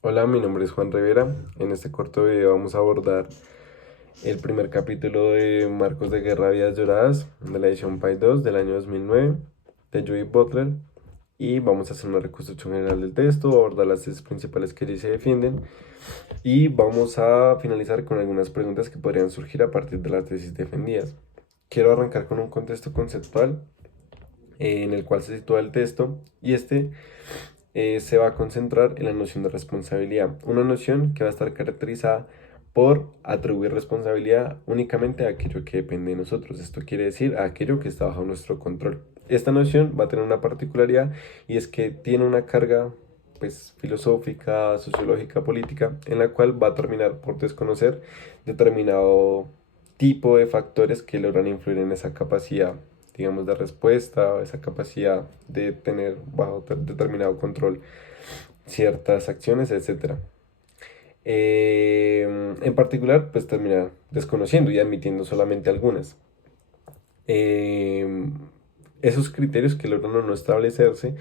Hola, mi nombre es Juan Rivera. En este corto video vamos a abordar el primer capítulo de Marcos de Guerra Vidas Lloradas de la edición Pi 2 del año 2009 de Judith Butler y vamos a hacer una reconstrucción general del texto, abordar las tesis principales que allí se defienden y vamos a finalizar con algunas preguntas que podrían surgir a partir de las tesis defendidas. Quiero arrancar con un contexto conceptual en el cual se sitúa el texto y se va a concentrar en la noción de responsabilidad, una noción que va a estar caracterizada por atribuir responsabilidad únicamente a aquello que depende de nosotros. Esto quiere decir a aquello que está bajo nuestro control. Esta noción va a tener una particularidad y es que tiene una carga pues filosófica, sociológica, política, en la cual va a terminar por desconocer determinado tipo de factores que logran influir en esa capacidad, digamos, de respuesta, esa capacidad de tener bajo determinado control ciertas acciones, etcétera. En particular, pues terminar desconociendo y admitiendo solamente algunas. Eh, Esos criterios que logran o no establecerse,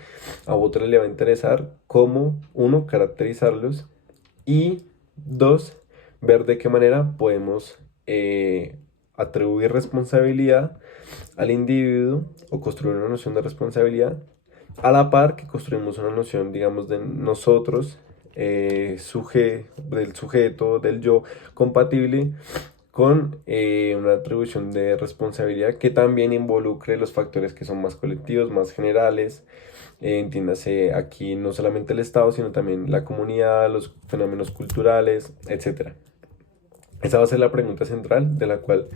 a otros le va a interesar cómo, uno, caracterizarlos y dos, ver de qué manera podemos atribuir responsabilidad al individuo o construir una noción de responsabilidad a la par que construimos una noción, digamos, de nosotros, del sujeto, del yo, compatible con una atribución de responsabilidad que también involucre los factores que son más colectivos, más generales. Entiéndase aquí no solamente el Estado, sino también la comunidad, los fenómenos culturales, etcétera. Esa va a ser la pregunta central de la cual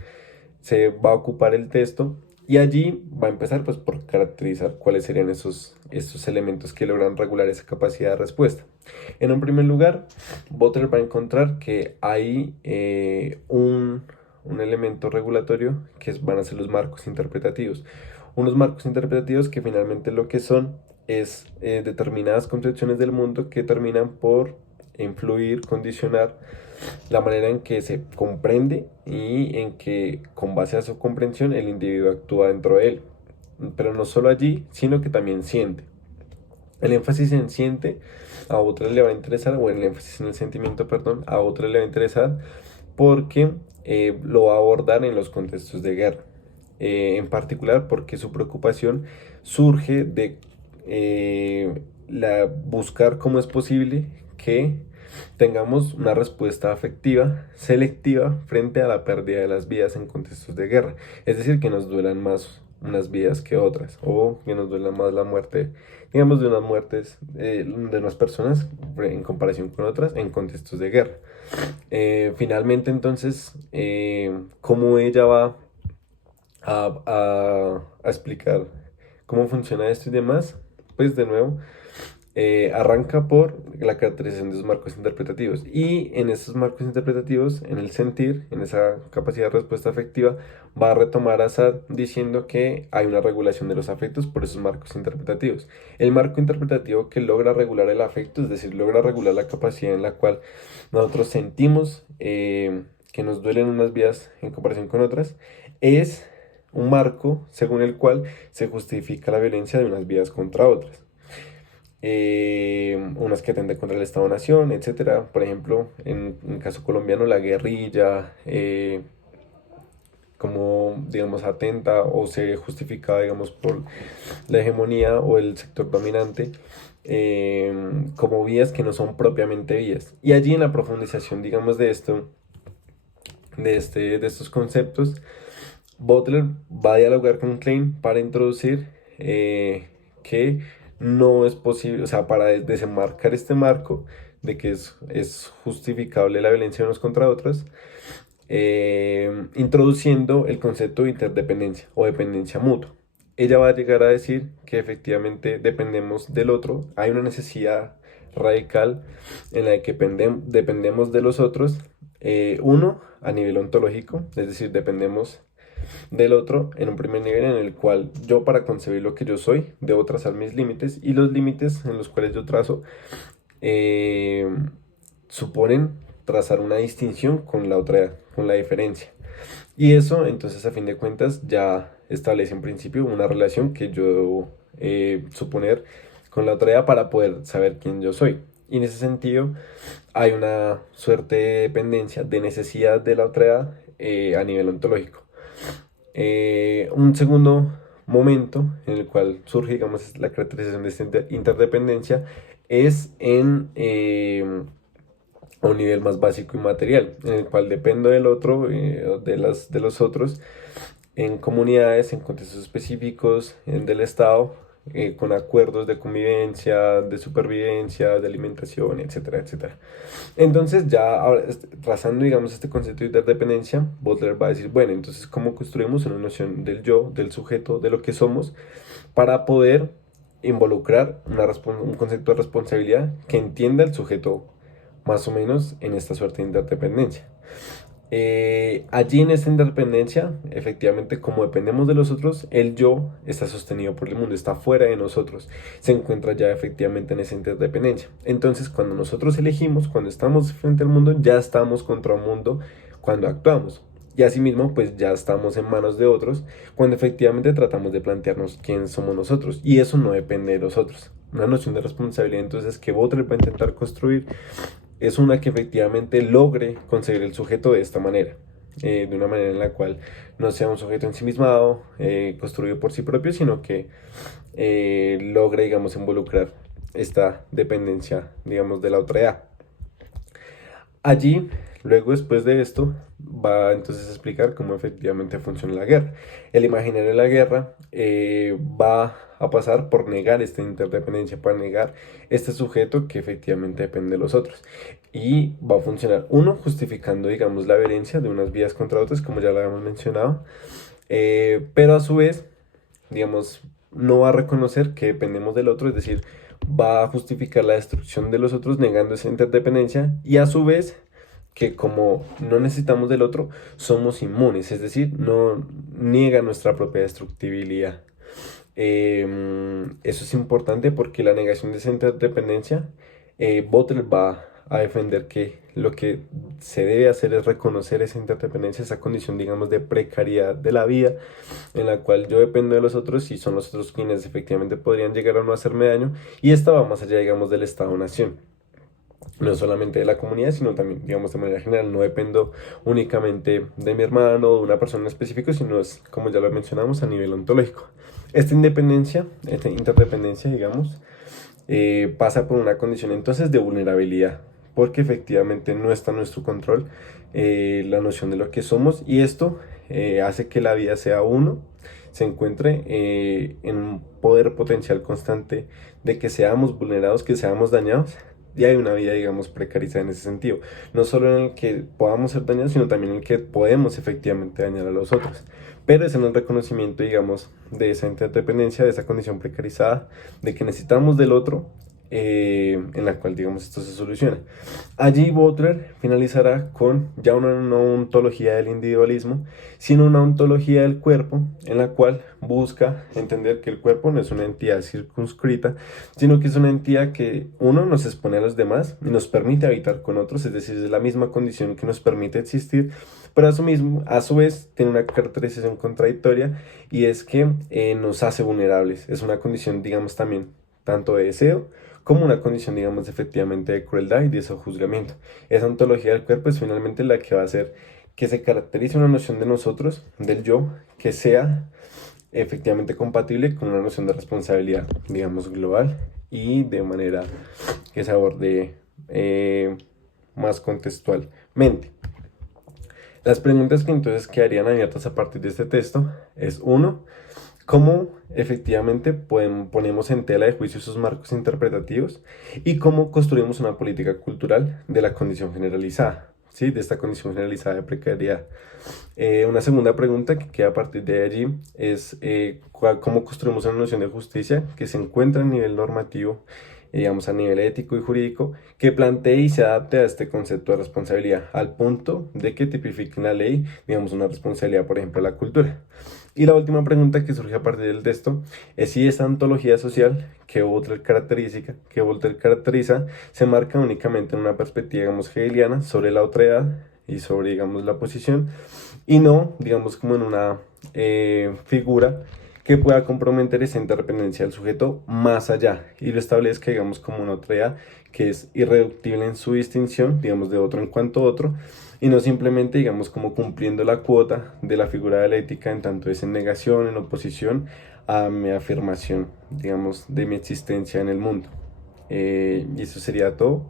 se va a ocupar el texto y allí va a empezar pues por caracterizar cuáles serían esos elementos que logran regular esa capacidad de respuesta. En un primer lugar, Butler va a encontrar que hay un elemento regulatorio que van a ser los marcos interpretativos. Unos marcos interpretativos que finalmente lo que son es determinadas concepciones del mundo que terminan por influir, condicionar la manera en que se comprende y en que con base a su comprensión el individuo actúa dentro de él. Pero no solo allí, sino que también siente. El énfasis en siente a otra le va a interesar, o el énfasis en el sentimiento, perdón, a otra le va a interesar porque lo va a abordar en los contextos de guerra. En particular porque su preocupación surge de buscar cómo es posible que tengamos una respuesta afectiva selectiva frente a la pérdida de las vidas en contextos de guerra. Es decir, que nos duelan más unas vidas que otras, o que nos duela más la muerte, digamos, de unas muertes de unas personas en comparación con otras en contextos de guerra. Finalmente, entonces, cómo ella va a explicar cómo funciona esto y demás, pues de nuevo, arranca por la caracterización de esos marcos interpretativos. Y en esos marcos interpretativos, en el sentir, en esa capacidad de respuesta afectiva, va a retomar a Assad diciendo que hay una regulación de los afectos por esos marcos interpretativos. El marco interpretativo que logra regular el afecto, es decir, logra regular la capacidad en la cual nosotros sentimos que nos duelen unas vías en comparación con otras, es un marco según el cual se justifica la violencia de unas vías contra otras. Unas que atenden contra el Estado-Nación, etcétera. Por ejemplo, en caso colombiano, la guerrilla, como, digamos, atenta o se justifica, digamos, por la hegemonía o el sector dominante, como vías que no son propiamente vías. Y allí en la profundización, digamos, de esto, de estos conceptos, Butler va a dialogar con Klein para introducir que no es posible, o sea, para desenmarcar este marco de que es justificable la violencia unos contra otros, introduciendo el concepto de interdependencia o dependencia mutua. Ella va a llegar a decir que efectivamente dependemos del otro, hay una necesidad radical en la que dependemos de los otros, uno, a nivel ontológico, es decir, dependemos del otro en un primer nivel en el cual yo para concebir lo que yo soy debo trazar mis límites y los límites en los cuales yo trazo eh, suponen trazar una distinción con la otra, con la diferencia. Y eso entonces a fin de cuentas ya establece en principio una relación que yo debo suponer con la otra para poder saber quién yo soy. Y en ese sentido hay una suerte de dependencia, de necesidad de la otredad a nivel ontológico. Un segundo momento en el cual surge, digamos, la caracterización de esta interdependencia es a un nivel más básico y material, en el cual dependo del otro, de los otros, en comunidades, en contextos específicos, del Estado, con acuerdos de convivencia, de supervivencia, de alimentación, etcétera, etcétera. Entonces, ya ahora, trazando, digamos, este concepto de interdependencia, Butler va a decir, bueno, entonces, ¿cómo construimos una noción del yo, del sujeto, de lo que somos, para poder involucrar un concepto de responsabilidad que entienda el sujeto más o menos en esta suerte de interdependencia? Allí en esta interdependencia, efectivamente, como dependemos de los otros, el yo está sostenido por el mundo, está fuera de nosotros, se encuentra ya efectivamente en esa interdependencia. Entonces, cuando nosotros elegimos, cuando estamos frente al mundo, ya estamos contra un mundo cuando actuamos. Y asimismo, pues ya estamos en manos de otros cuando efectivamente tratamos de plantearnos quién somos nosotros. Y eso no depende de los otros. Una noción de responsabilidad entonces que Butler va a intentar construir es una que efectivamente logre conseguir el sujeto de esta manera, de una manera en la cual no sea un sujeto ensimismado, construido por sí propio, sino que logre, digamos, involucrar esta dependencia, digamos, de la otredad. Allí, luego después de esto, va entonces a explicar cómo efectivamente funciona la guerra. El imaginario de la guerra va a pasar por negar esta interdependencia, para negar este sujeto que efectivamente depende de los otros. Y va a funcionar, uno, justificando, digamos, la violencia de unas vías contra otras, como ya lo habíamos mencionado, pero a su vez, digamos, no va a reconocer que dependemos del otro, es decir, va a justificar la destrucción de los otros negando esa interdependencia y a su vez que como no necesitamos del otro, somos inmunes, es decir, no niega nuestra propia destructibilidad. Eso es importante porque la negación de esa interdependencia, Butler va a defender que lo que se debe hacer es reconocer esa interdependencia, esa condición, digamos, de precariedad de la vida, en la cual yo dependo de los otros y son los otros quienes efectivamente podrían llegar a no hacerme daño, y esta va más allá, digamos, del Estado-nación. No solamente de la comunidad, sino también, digamos, de manera general, no dependo únicamente de mi hermano o de una persona en específico, sino es, como ya lo mencionamos, a nivel ontológico. Esta independencia, esta interdependencia, digamos, pasa por una condición entonces de vulnerabilidad, porque efectivamente no está en nuestro control la noción de lo que somos, y esto hace que la vida sea uno, se encuentre en un poder potencial constante de que seamos vulnerados, que seamos dañados, y hay una vida, digamos, precarizada en ese sentido. No solo en el que podamos ser dañados, sino también en el que podemos efectivamente dañar a los otros. Pero es en el reconocimiento, digamos, de esa interdependencia, de esa condición precarizada, de que necesitamos del otro, en la cual, digamos, esto se soluciona. Allí Butler finalizará con ya una no ontología del individualismo, sino una ontología del cuerpo, en la cual busca entender que el cuerpo no es una entidad circunscrita, sino que es una entidad que, uno, nos expone a los demás y nos permite habitar con otros, es decir, es la misma condición que nos permite existir, pero a su vez tiene una caracterización contradictoria, y es que nos hace vulnerables. Es una condición, digamos, también tanto de deseo como una condición, digamos, efectivamente de crueldad y de sojuzgamiento. Esa ontología del cuerpo es finalmente la que va a hacer que se caracterice una noción de nosotros, del yo, que sea efectivamente compatible con una noción de responsabilidad, digamos, global, y de manera que se aborde más contextualmente. Las preguntas que entonces quedarían abiertas a partir de este texto es, uno, cómo efectivamente ponemos en tela de juicio esos marcos interpretativos y cómo construimos una política cultural de la condición generalizada, ¿sí? De esta condición generalizada de precariedad. Una segunda pregunta que queda a partir de allí es cómo construimos una noción de justicia que se encuentra a nivel normativo, digamos a nivel ético y jurídico, que plantee y se adapte a este concepto de responsabilidad, al punto de que tipifique en la ley, digamos, una responsabilidad, por ejemplo, a la cultura. Y la última pregunta que surge a partir del texto es si esa ontología social que Voltaire caracteriza se marca únicamente en una perspectiva, digamos, hegeliana sobre la otredad y sobre, digamos, la posición, y no, digamos, como en una figura que pueda comprometer esa interdependencia del sujeto más allá y lo establezca, digamos, como una otra idea que es irreductible en su distinción, digamos, de otro en cuanto a otro, y no simplemente, digamos, como cumpliendo la cuota de la figura de la ética en tanto es en negación, en oposición a mi afirmación, digamos, de mi existencia en el mundo. Y eso sería todo.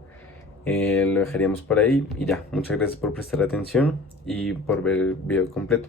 Lo dejaríamos por ahí y ya. Muchas gracias por prestar atención y por ver el video completo.